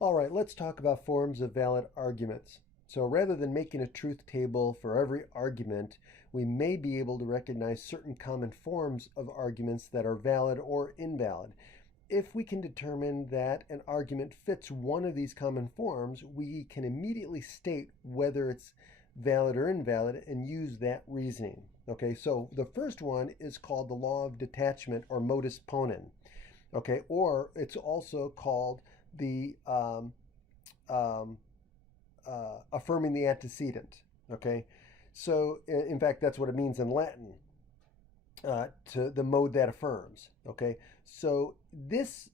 All right, let's talk about forms of valid arguments. So rather than making a truth table for every argument, we may be able to recognize certain common forms of arguments that are valid or invalid. If we can determine that an argument fits one of these common forms, we can immediately state whether it's valid or invalid and use that reasoning. Okay, so the first one is called the law of detachment or modus ponens. Okay, or it's also called the um, affirming the antecedent. Okay, so in fact, that's what it means in Latin, to the mode that affirms. Okay, so this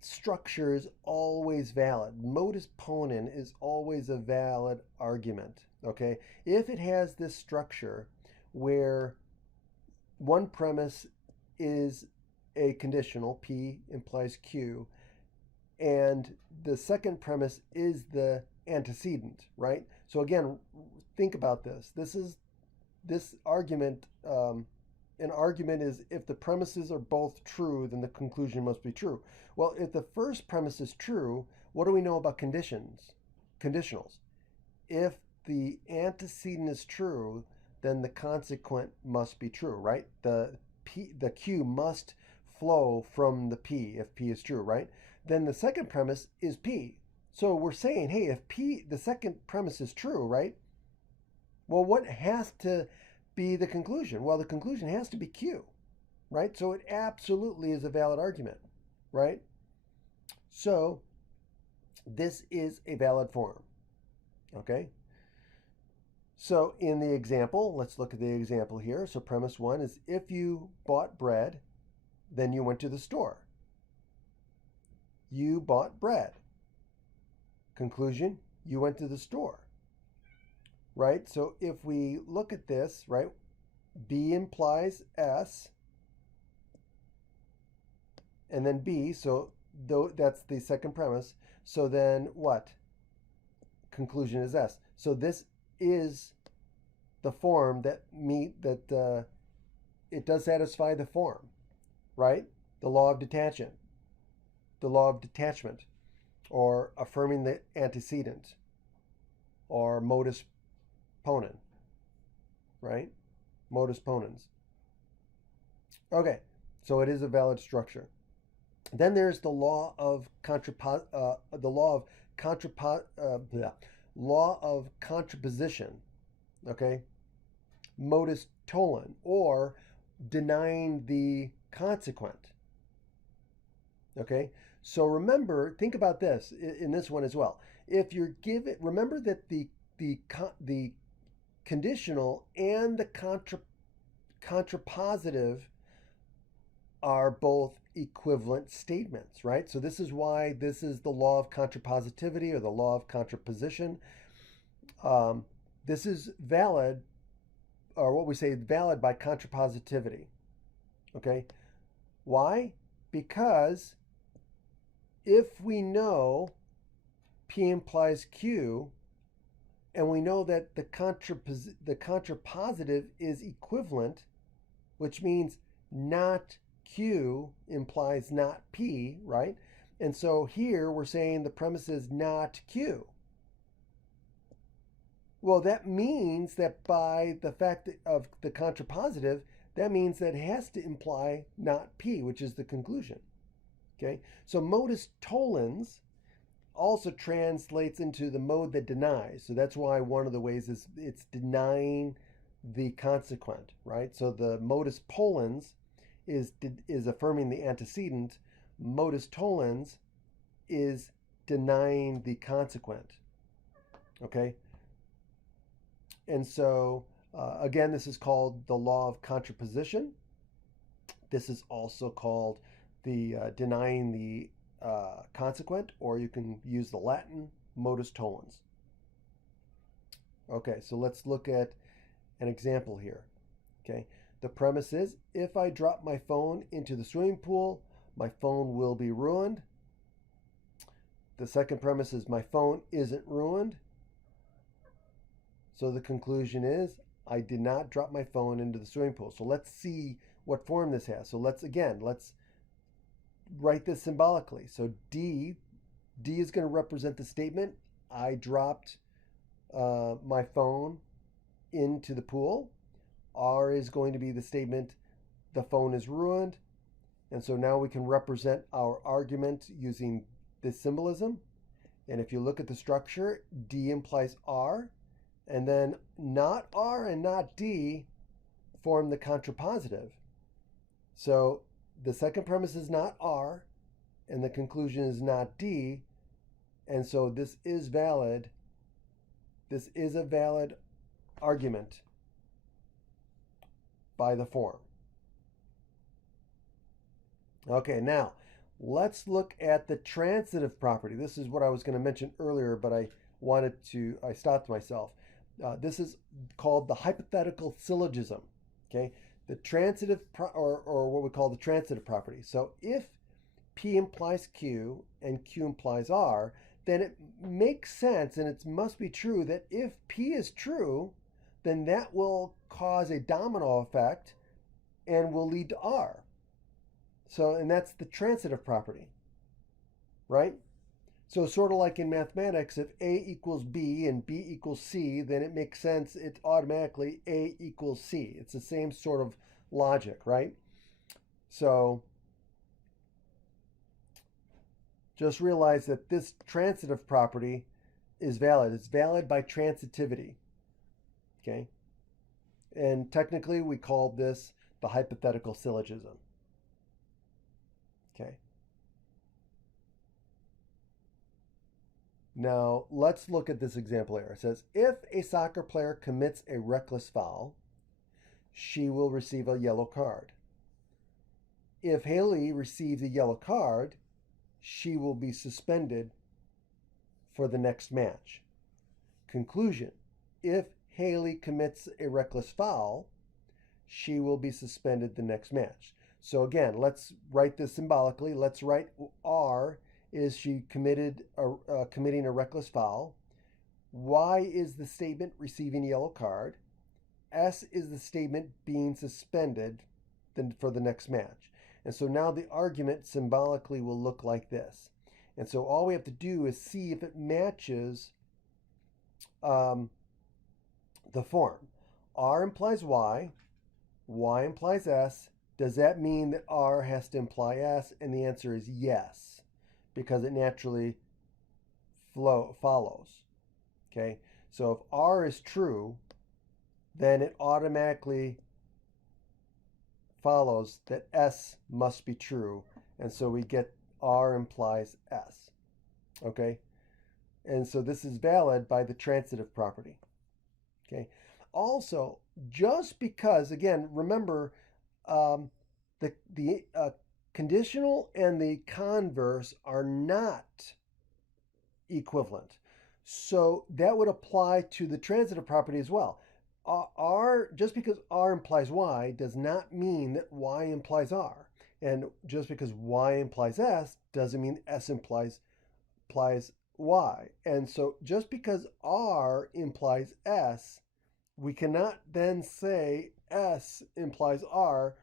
structure is always valid. Modus ponens is always a valid argument. Okay, if it has this structure where one premise is a conditional, P implies Q, and the second premise is the antecedent, right? So again, think about this. This argument. An argument is if the premises are both true, then the conclusion must be true. Well, if the first premise is true, what do we know about conditionals? If the antecedent is true, then the consequent must be true, right? The Q must flow from the P if P is true, right? Then the second premise is P. So we're saying, hey, if P, the second premise is true, right? Well, what has to be the conclusion? Well, the conclusion has to be Q, right? So it absolutely is a valid argument, right? So this is a valid form, okay? So in the example, let's look at the example here. So premise one is if you bought bread, then you went to the store. You bought bread. Conclusion, you went to the store, right? So if we look at this, right, B implies S, and then B, so that's the second premise. So then what? Conclusion is S. So this is the form that it does satisfy the form, right? The law of detachment, or affirming the antecedent, or modus ponens, right? Modus ponens. Okay, so it is a valid structure. Then there's the law of law of contraposition. Okay, modus tollens, or denying the consequent. Okay, so remember, think about this in this one as well. If you're given, remember that the conditional and the contrapositive are both equivalent statements, right? So this is why this is the law of contrapositivity or the law of contraposition. This is valid, or what we say valid by contrapositivity. Okay, why? Because if we know P implies Q, and we know that the contrapositive is equivalent, which means not Q implies not P, right? And so here we're saying the premise is not Q. Well, that means that by the fact of the contrapositive, that means that it has to imply not P, which is the conclusion. Okay, so modus tollens also translates into the mode that denies. So that's why one of the ways is it's denying the consequent, right? So the modus ponens is affirming the antecedent. Modus tollens is denying the consequent. Okay, and so again, this is called the law of contraposition. This is also called the denying the consequent, or you can use the Latin modus tollens. Okay, so let's look at an example here. Okay, the premise is if I drop my phone into the swimming pool, my phone will be ruined. The second premise is my phone isn't ruined. So the conclusion is I did not drop my phone into the swimming pool. So let's see what form this has. So let's write this symbolically. So D D is going to represent the statement, I dropped my phone into the pool. R is going to be the statement, the phone is ruined. And so now we can represent our argument using this symbolism. And if you look at the structure, D implies R, and then not R and not D form the contrapositive. So the second premise is not R, and the conclusion is not D, and so this is valid. This is a valid argument by the form. Okay, now let's look at the transitive property. This is what I was going to mention earlier, but I stopped myself. This is called the hypothetical syllogism. Okay, the transitive or what we call the transitive property. So if P implies Q and Q implies R, then it makes sense and it must be true that if P is true, then that will cause a domino effect and will lead to R. So, and that's the transitive property, right? So sort of like in mathematics, if A equals B and B equals C, then it makes sense. It's automatically A equals C. It's the same sort of logic, right? So just realize that this transitive property is valid. It's valid by transitivity, okay? And technically we call this the hypothetical syllogism, okay? Now, let's look at this example here. It says, if a soccer player commits a reckless foul, she will receive a yellow card. If Haley receives a yellow card, she will be suspended for the next match. Conclusion, if Haley commits a reckless foul, she will be suspended the next match. So again, let's write this symbolically. Let's write R is she committing a reckless foul. Y is the statement receiving a yellow card. S is the statement being suspended for the next match. And so now the argument symbolically will look like this. And so all we have to do is see if it matches the form. R implies Y implies S. Does that mean that R has to imply S? And the answer is yes, because it naturally follows. Okay, so if R is true, then it automatically follows that S must be true. And so we get R implies S. Okay, and so this is valid by the transitive property. Okay, also, just because, again, remember, the conditional and the converse are not equivalent. So that would apply to the transitive property as well. Just because R implies Y does not mean that Y implies R. And just because Y implies S doesn't mean S implies Y. And so just because R implies S, we cannot then say S implies R,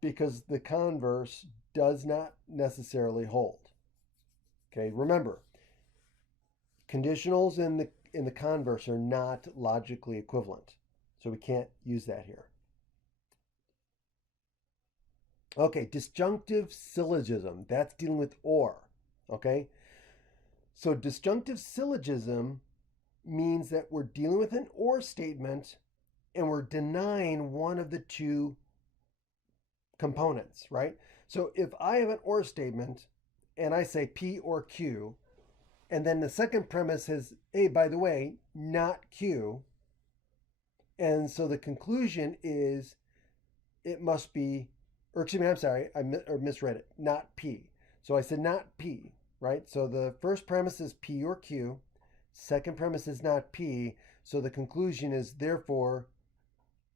because the converse does not necessarily hold. Okay, remember, conditionals in the converse are not logically equivalent. So we can't use that here. Okay, disjunctive syllogism. That's dealing with or. Okay? So disjunctive syllogism means that we're dealing with an or statement and we're denying one of the two components, right? So if I have an or statement and I say P or Q, and then the second premise is, hey, by the way, not Q, and so the conclusion is it must be, or excuse me, I'm sorry, I misread it, not P. So I said not P, right? So the first premise is P or Q, second premise is not P, so the conclusion is therefore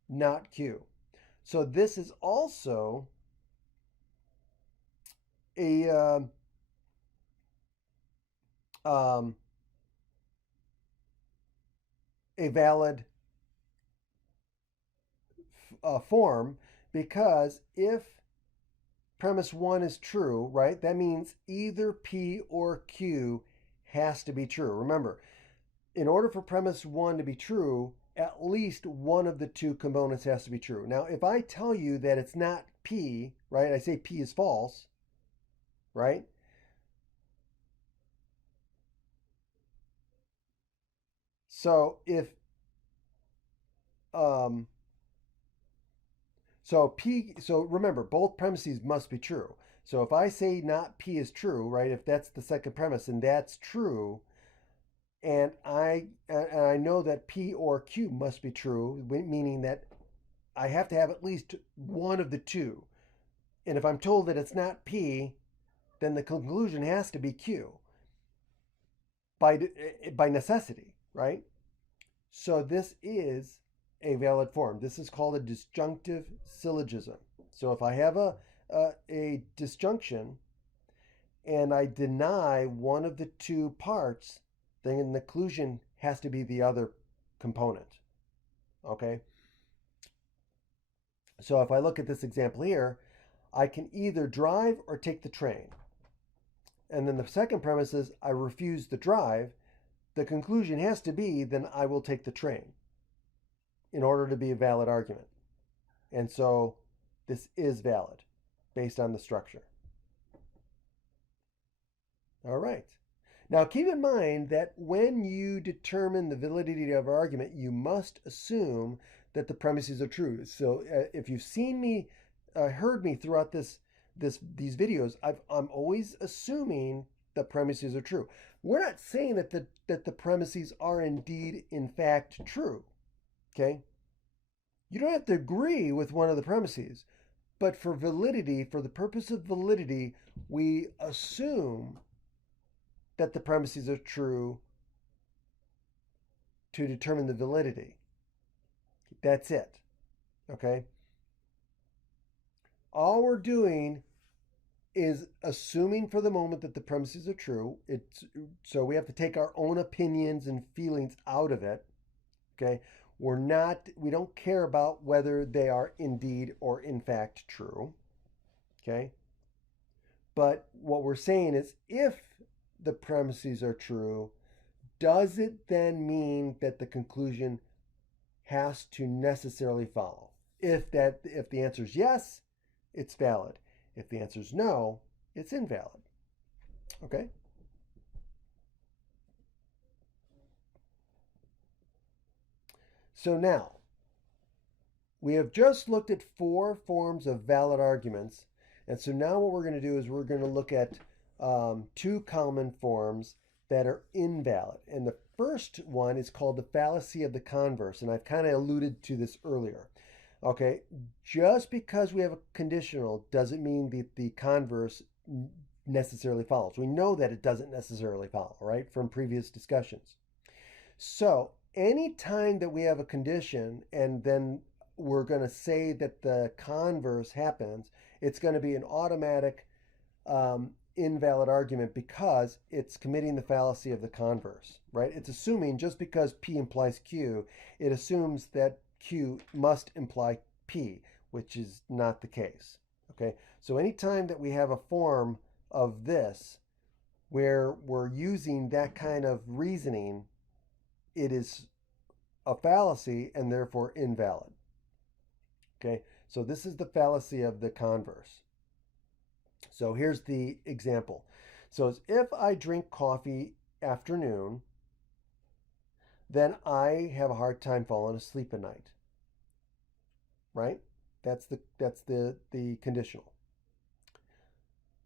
not Q. So this is also a valid form, because if premise one is true, right, that means either P or Q has to be true. Remember, in order for premise one to be true, at least one of the two components has to be true. Now, if I tell you that it's not P, right? I say P is false, right? So if um, so remember, both premises must be true. So if I say not P is true, right? If that's the second premise and that's true, and I know that P or Q must be true, meaning that I have to have at least one of the two. And if I'm told that it's not P, then the conclusion has to be Q by by necessity, right? So this is a valid form. This is called a disjunctive syllogism. So if I have a disjunction and I deny one of the two parts, then the conclusion has to be the other component. Okay? So if I look at this example here, I can either drive or take the train. And then the second premise is I refuse the drive. The conclusion has to be then I will take the train in order to be a valid argument. And so this is valid based on the structure. All right. Now keep in mind that when you determine the validity of an argument, you must assume that the premises are true. So if you've seen me, heard me throughout these videos, I'm always assuming the premises are true. We're not saying that the premises are indeed, in fact, true. Okay? You don't have to agree with one of the premises, but for validity, for the purpose of validity, we assume that the premises are true to determine the validity. That's it. Okay? All we're doing is assuming for the moment that the premises are true. So we have to take our own opinions and feelings out of it. Okay? We don't care about whether they are indeed or in fact true. Okay? But what we're saying is if the premises are true, does it then mean that the conclusion has to necessarily follow? If the answer is yes, it's valid. If the answer is no, it's invalid. Okay? So now, we have just looked at 4 forms of valid arguments. And so now what we're going to do is we're going to look at 2 common forms that are invalid. And the first one is called the fallacy of the converse. And I've kind of alluded to this earlier. Okay, just because we have a conditional doesn't mean that the converse necessarily follows. We know that it doesn't necessarily follow, right, from previous discussions. So anytime that we have a condition and then we're going to say that the converse happens, it's going to be an automatic invalid argument because it's committing the fallacy of the converse, right? It's assuming just because P implies Q, it assumes that Q must imply P, which is not the case. Okay, so anytime that we have a form of this where we're using that kind of reasoning, it is a fallacy and therefore invalid. Okay, so this is the fallacy of the converse. So here's the example. So if I drink coffee afternoon, then I have a hard time falling asleep at night. Right? That's the conditional.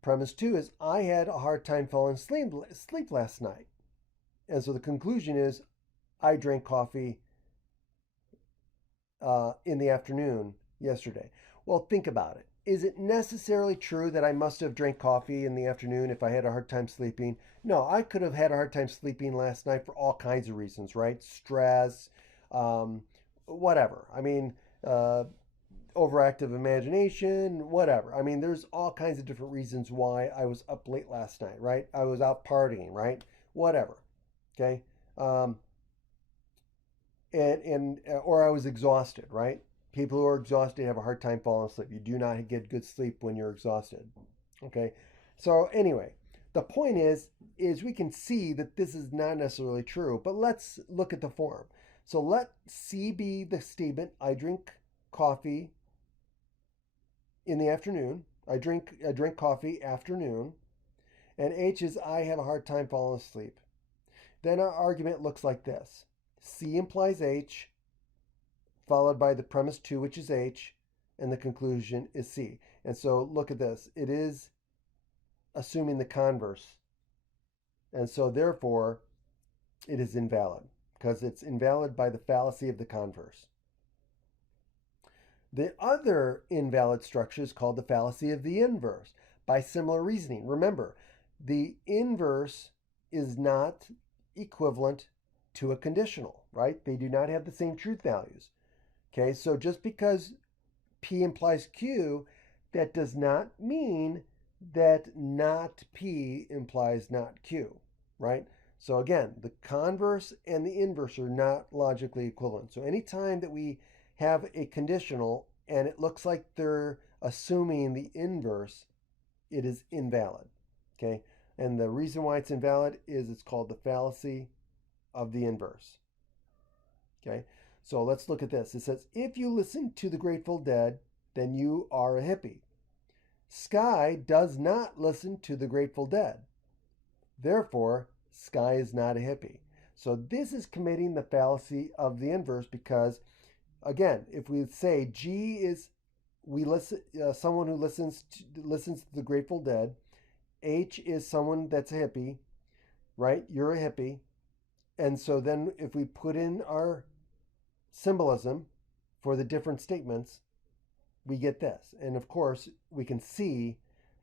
Premise 2 is I had a hard time falling asleep last night. And so the conclusion is I drank coffee in the afternoon yesterday. Well, think about it. Is it necessarily true that I must have drank coffee in the afternoon if I had a hard time sleeping? No, I could have had a hard time sleeping last night for all kinds of reasons, right? Stress, whatever. I mean, overactive imagination, whatever. I mean, there's all kinds of different reasons why I was up late last night, right? I was out partying, right? Whatever. Okay. Or I was exhausted, right? People who are exhausted have a hard time falling asleep. You do not get good sleep when you're exhausted. Okay. So anyway, the point is we can see that this is not necessarily true, but let's look at the form. So let C be the statement, I drink coffee in the afternoon. I drink coffee afternoon. And H is I have a hard time falling asleep. Then our argument looks like this. C implies H, followed by the premise 2, which is H, and the conclusion is C. And so look at this. It is assuming the converse. And so therefore, it is invalid because it's invalid by the fallacy of the converse. The other invalid structure is called the fallacy of the inverse by similar reasoning. Remember, the inverse is not equivalent to a conditional, right? They do not have the same truth values. Okay, so just because P implies Q, that does not mean that not P implies not Q, right? So again, the converse and the inverse are not logically equivalent. So anytime that we have a conditional and it looks like they're assuming the inverse, it is invalid, okay? And the reason why it's invalid is it's called the fallacy of the inverse, okay? So let's look at this. It says, if you listen to the Grateful Dead, then you are a hippie. Sky does not listen to the Grateful Dead. Therefore, Sky is not a hippie. So this is committing the fallacy of the inverse because, again, if we say G is someone who listens to the Grateful Dead, H is someone that's a hippie, right? You're a hippie. And so then if we put in our symbolism for the different statements, we get this. And of course, we can see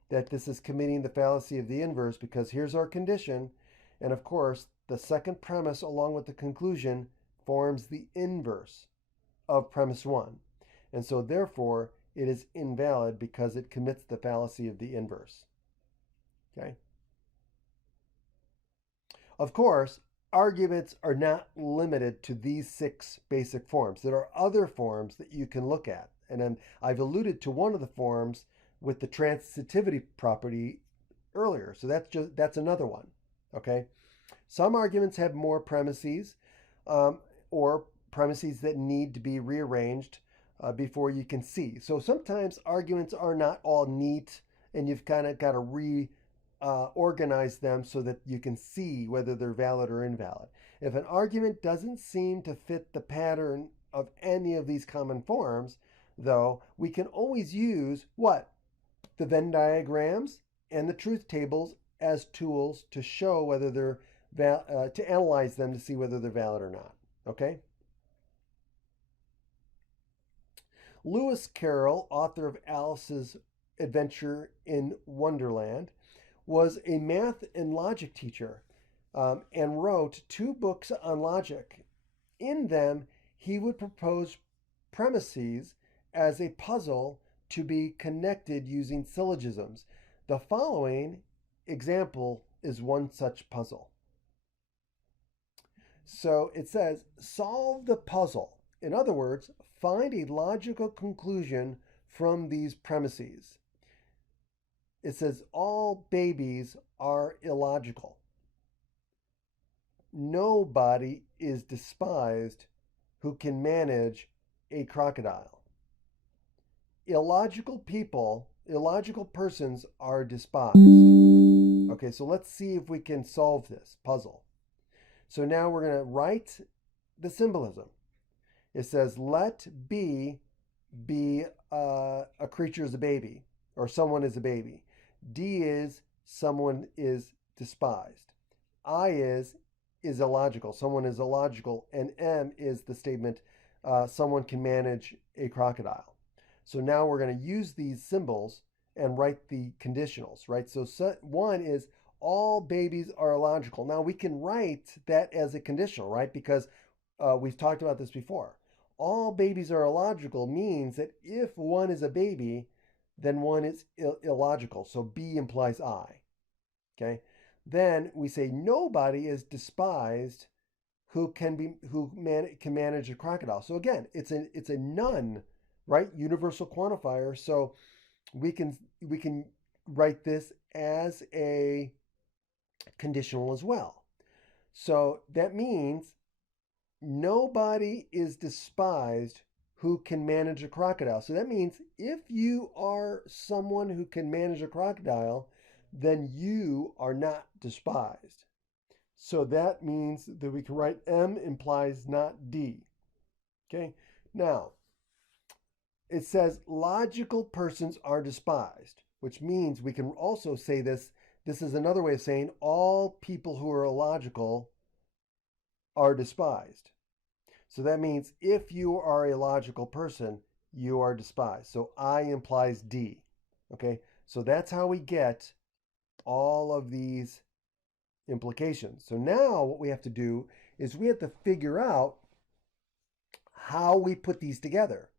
that this is committing the fallacy of the inverse because here's our condition. And of course, the second premise along with the conclusion forms the inverse of premise 1. And so therefore, it is invalid because it commits the fallacy of the inverse. Okay? Of course, arguments are not limited to these 6 basic forms. There are other forms that you can look at. And I've alluded to one of the forms with the transitivity property earlier. So that's another one. Okay? Some arguments have more premises or premises that need to be rearranged before you can see. So sometimes arguments are not all neat and you've kind of got to organize them so that you can see whether they're valid or invalid. If an argument doesn't seem to fit the pattern of any of these common forms, though, we can always use what? The Venn diagrams and the truth tables as tools to show whether they're to analyze them to see whether they're valid or not. Okay? Lewis Carroll, author of Alice's Adventure in Wonderland, was a math and logic teacher and wrote 2 books on logic. In them, he would propose premises as a puzzle to be connected using syllogisms. The following example is one such puzzle. So it says, solve the puzzle. In other words, find a logical conclusion from these premises. It says, all babies are illogical. Nobody is despised who can manage a crocodile. Illogical persons are despised. Okay, so let's see if we can solve this puzzle. So now we're going to write the symbolism. It says, let B be a creature is a baby, or someone is a baby. D is someone is despised. I is illogical. Someone is illogical. And M is the statement, someone can manage a crocodile. So now we're going to use these symbols and write the conditionals, right? So 1 is all babies are illogical. Now we can write that as a conditional, right? Because we've talked about this before. All babies are illogical means that if one is a baby, then one is illogical. So B implies I. Okay. Then we say nobody is despised who can manage a crocodile. So again, it's a none, right? Universal quantifier. So we can write this as a conditional as well. So that means nobody is despised who can manage a crocodile. So that means if you are someone who can manage a crocodile, then you are not despised. So that means that we can write M implies not D. Okay? Now, it says logical persons are despised, which means we can also say this. This is another way of saying all people who are illogical are despised. So that means if you are a logical person, you are despised. So I implies D. Okay? So that's how we get all of these implications. So now what we have to do is we have to figure out how we put these together.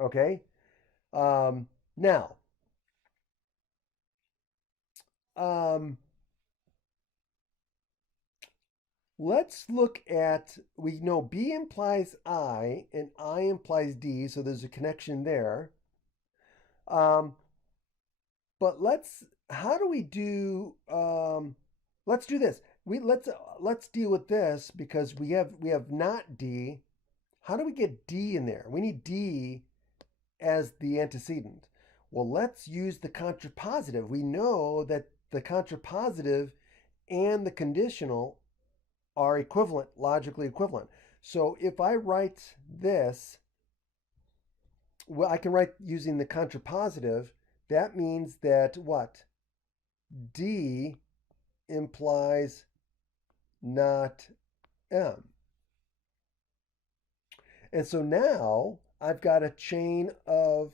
Okay? Now, let's look at, we know B implies I and I implies D, so there's a connection there. But how do we do, let's do this. Let's deal with this because we have not D. How do we get D in there? We need D as the antecedent. Well, let's use the contrapositive. We know that the contrapositive and the conditional are equivalent, logically equivalent. So if I write this, well, I can write using the contrapositive. That means that what? D implies not M. And so now I've got a chain of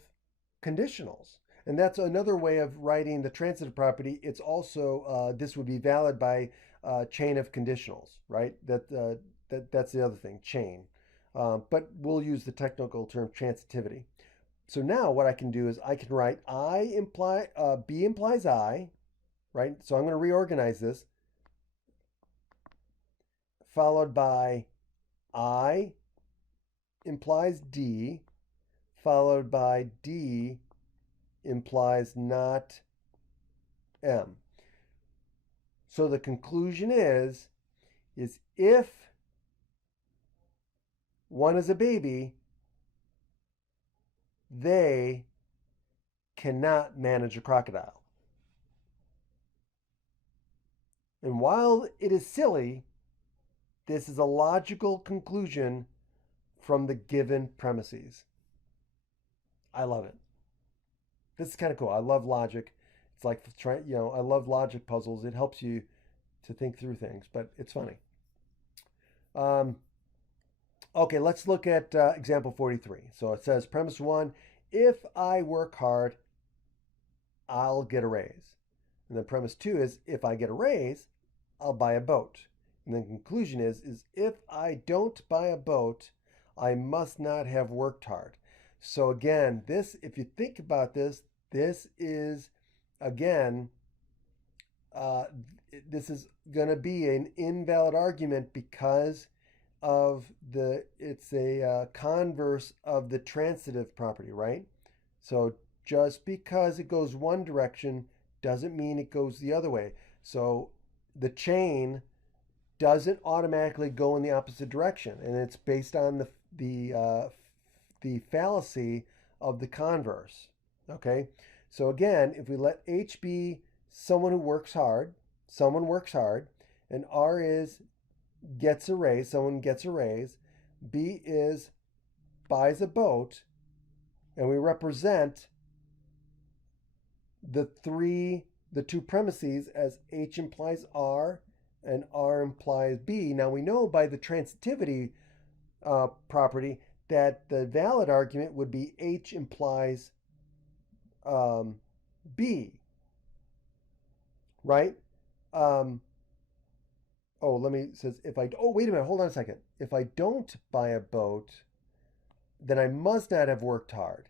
conditionals. And that's another way of writing the transitive property. It's also, this would be valid by chain of conditionals, right? That's the other thing, chain. But we'll use the technical term transitivity. So now what I can do is I can write B implies I, right? So I'm going to reorganize this, followed by I implies D, followed by D implies not M. So the conclusion is if one is a baby, they cannot manage a crocodile. And while it is silly, this is a logical conclusion from the given premises. I love it. This is kind of cool. I love logic. It's like I love logic puzzles. It helps you to think through things, but it's funny. Okay, let's look at example 43. So it says, premise 1, if I work hard, I'll get a raise. And then premise 2 is, if I get a raise, I'll buy a boat. And then conclusion is if I don't buy a boat, I must not have worked hard. So again, if you think about this is, again, this is going to be an invalid argument because of it's a converse of the transitive property, right? So just because it goes one direction doesn't mean it goes the other way. So the chain doesn't automatically go in the opposite direction, and it's based on the fallacy of the converse. Okay, so again, if we let H be someone who works hard, someone works hard, and R is gets a raise, someone gets a raise, B is buys a boat, and we represent the two premises as H implies R and R implies B. Now we know by the transitivity property that the valid argument would be H implies B, right? Says if I, wait a minute, hold on a second. If I don't buy a boat, then I must not have worked hard.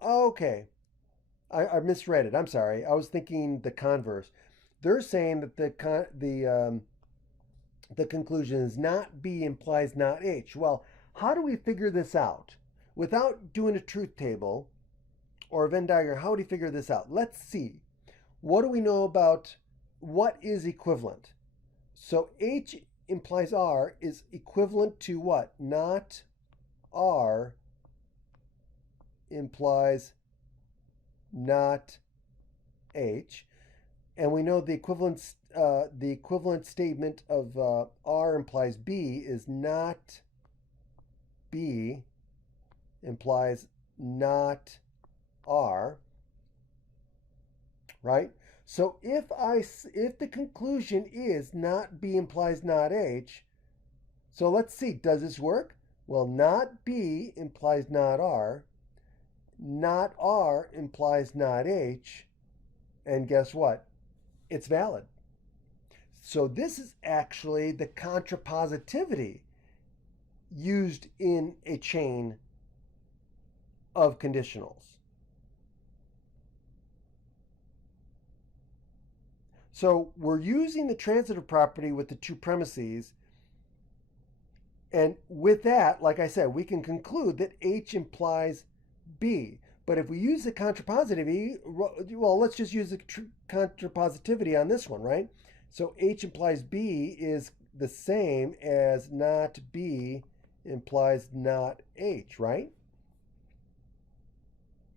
Okay, I misread it. I'm sorry. I was thinking the converse. They're saying that the conclusion is not B implies not H. Well, how do we figure this out? Without doing a truth table or a Venn diagram, how do we figure this out? Let's see. What do we know about what is equivalent? So H implies R is equivalent to what? Not R implies not H. And we know the equivalent statement of R implies B is not B implies not R, right? So if the conclusion is not B implies not H, so let's see, does this work? Well, not B implies not R, not R implies not H, and guess what? It's valid. So this is actually the contrapositivity used in a chain of conditionals. So we're using the transitive property with the two premises, and with that, like I said, we can conclude that H implies B. But if we use the contrapositivity, well, let's just use the contrapositivity on this one, right? So H implies B is the same as not B implies not H, right?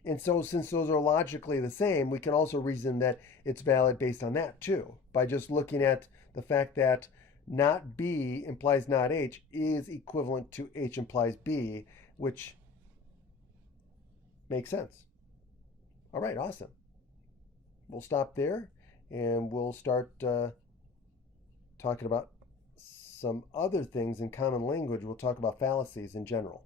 And so since those are logically the same, we can also reason that it's valid based on that too, by just looking at the fact that not B implies not H is equivalent to H implies B, which makes sense. All right, awesome. We'll stop there and we'll start talking about some other things in common language. We'll talk about fallacies in general.